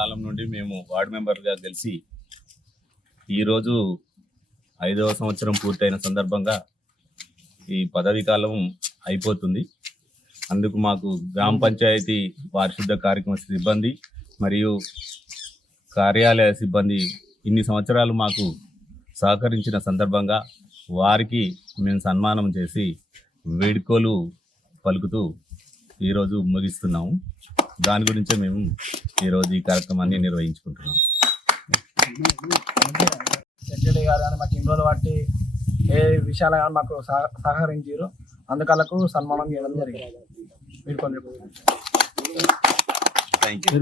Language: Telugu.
కాలం నుండి మేము వార్డు మెంబర్గా గెలిచి ఈరోజు 5వ సంవత్సరం పూర్తయిన సందర్భంగా ఈ పదవీ కాలం అయిపోతుంది. అందుకు మాకు గ్రామ పంచాయతీ పారిశుద్ధ కార్యక్రమ సిబ్బంది మరియు కార్యాలయ సిబ్బంది ఇన్ని సంవత్సరాలు మాకు సహకరించిన సందర్భంగా వారికి మేము సన్మానం చేసి వేడుకలు పలుకుతూ ఈరోజు ముగిస్తున్నాము. దాని గురించే మేము ఈరోజు ఈ కార్యక్రమాన్ని నిర్వహించుకుంటున్నాం. సెక్రటరీ గారు కానీ మాకు ఇన్ని రోజులు బట్టి ఏ విషయాలు కానీ మాకు సహకరించారు, అందుకలకు సన్మానం చేయడం జరిగింది. Thank you.